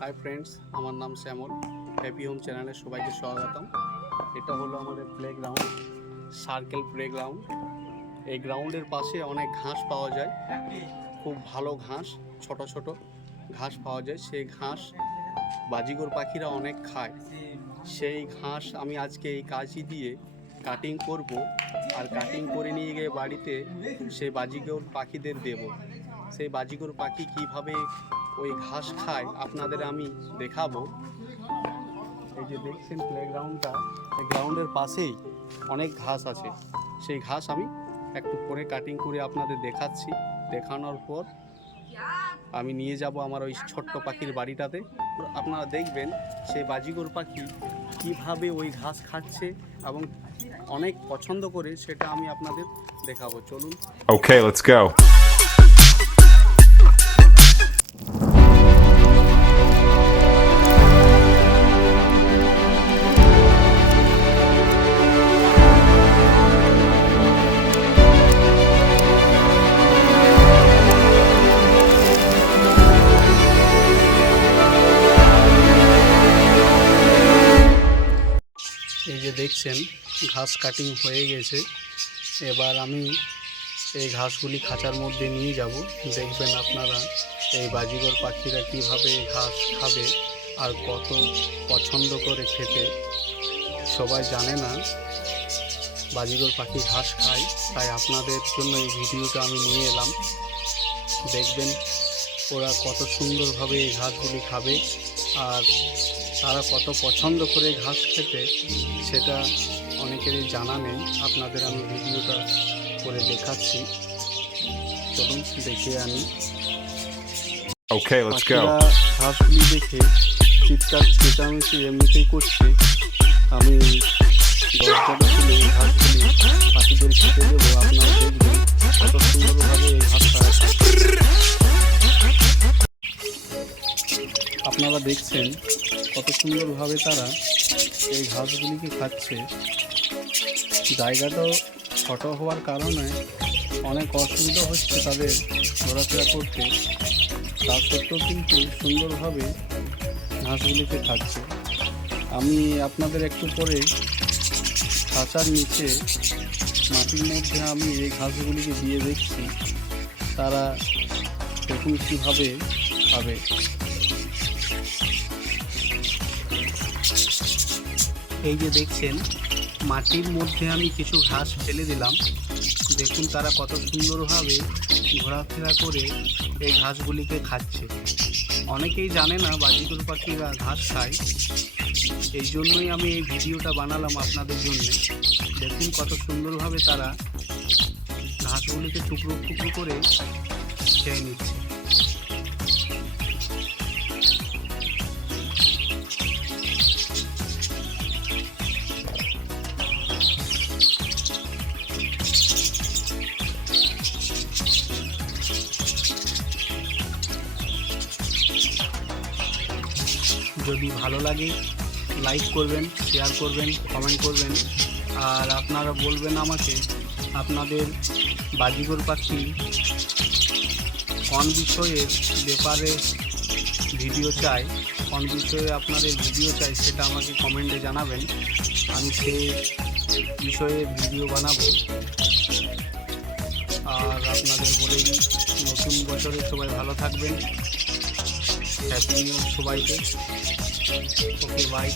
Hi friends, আমার নাম শ্যামল। Happy home চ্যানেলে সবাইকে স্বাগতম। এটা হলো আমাদের প্লেগ্রাউন্ড, সার্কেল প্লেগ্রাউন্ড। এই গ্রাউন্ডের পাশে অনেক ঘাস পাওয়া যায়, খুব ভালো ঘাস, ছোট ছোট ঘাস পাওয়া যায়। সেই ঘাস বাজিগর পাখিরা অনেক খায়। সেই ঘাস আমি আজকে এই কাঁচি দিয়ে কাটিং করব, আর কাটিং করে নিয়ে গিয়ে বাড়িতে সেই বাজিগর পাখিদের দেব। সেই বাজিগর পাখি কিভাবে ওই ঘাস খায় আপনাদের আমি দেখাবো। এই যে দেখছেন প্লেগ্রাউন্ডটা, এই গ্রাউন্ডের পাশেই অনেক ঘাস আছে। সেই ঘাস আমি একটু করে কাটিং করে আপনাদের দেখাচ্ছি। দেখানোর পর আমি নিয়ে যাব আমার ওই ছোট্ট পাখির বাড়িটাতে। আপনারা দেখবেন সেই বাজিগর পাখি কিভাবে ওই ঘাস খাচ্ছে এবং অনেক পছন্দ করে, সেটা আমি আপনাদের দেখাবো। চলুন। Okay, let's go. এই যে দেখছেন ঘাস কাটিং হয়ে গেছে। এবার আমি এই ঘাসগুলি খাঁচার মধ্যে নিয়ে যাব। দেখবেন আপনারা এই বাজিগর পাখিরা কিভাবে ঘাস খাবে আর কত পছন্দ করে খেতে। সবাই জানে না বাজিগর পাখি ঘাস খায়, তাই আপনাদের জন্য এই ভিডিওটা আমি নিয়ে এলাম। দেখবেন ওরা কত সুন্দরভাবে এই ঘাসগুলি খাবে আর তারা কত পছন্দ করে ঘাস খেতে, সেটা অনেকেরই জানা নেই। আপনাদের আমি ভিডিওটা করে দেখাচ্ছি, চলুন দেখে আনি। Okay, let's go. ঘাসগুলি দেখে চিৎকার চেঁচামেচি এমনিতেই করছে। আমি দরজাটা খুলে এই ঘাসগুলি পাখিদের খেতে দেবো। আপনারা দেখবেন কত সুন্দরভাবে এই ঘাসটা আপনারা দেখছেন কত সুন্দরভাবে তারা এই ঘাসগুলিকে খাচ্ছে। জায়গাটাও ছোট হওয়ার কারণে অনেক অসুবিধা হচ্ছে তাদের ঘোরাফেরা করতে, তা সত্ত্বেও কিন্তু সুন্দরভাবে ঘাসগুলিকে খাচ্ছে। আমি আপনাদের একটু পরে খাঁচার নিচে মাটির মধ্যে আমি এই ঘাসগুলিকে দিয়ে দেখছি তারা দেখুন কীভাবে খাবে। এই যে দেখছেন মাটির মধ্যে আমি কিছু ঘাস ফেলে দিলাম। দেখুন তারা কত সুন্দরভাবে ঘোরাফেরা করে এই ঘাসগুলিকে খাচ্ছে। অনেকেই জানে না বাজিগর পাখিরা ঘাস খায়, এই জন্যই আমি এই ভিডিওটা বানালাম আপনাদের জন্যে। দেখুন কত সুন্দরভাবে তারা ঘাসগুলিকে টুকরো টুকরো করে খেয়ে নিচ্ছে। যদি ভালো লাগে লাইক করবেন, শেয়ার করবেন, কমেন্ট করবেন, আর আপনারা বলবেন আমাকে আপনাদের বাজিগর পাখি কোন বিষয়ের ব্যাপারে ভিডিও চাই, কোন বিষয়ে আপনাদের ভিডিও চাই, সেটা আমাকে কমেন্টে জানাবেন। আমি সেই বিষয়ে ভিডিও বানাবো। আর আপনাদের বলেই নতুন বছরে সবাই ভালো থাকবেন। হ্যাপি নিউ ইয়ার সবাইকে। ওকে, বাই।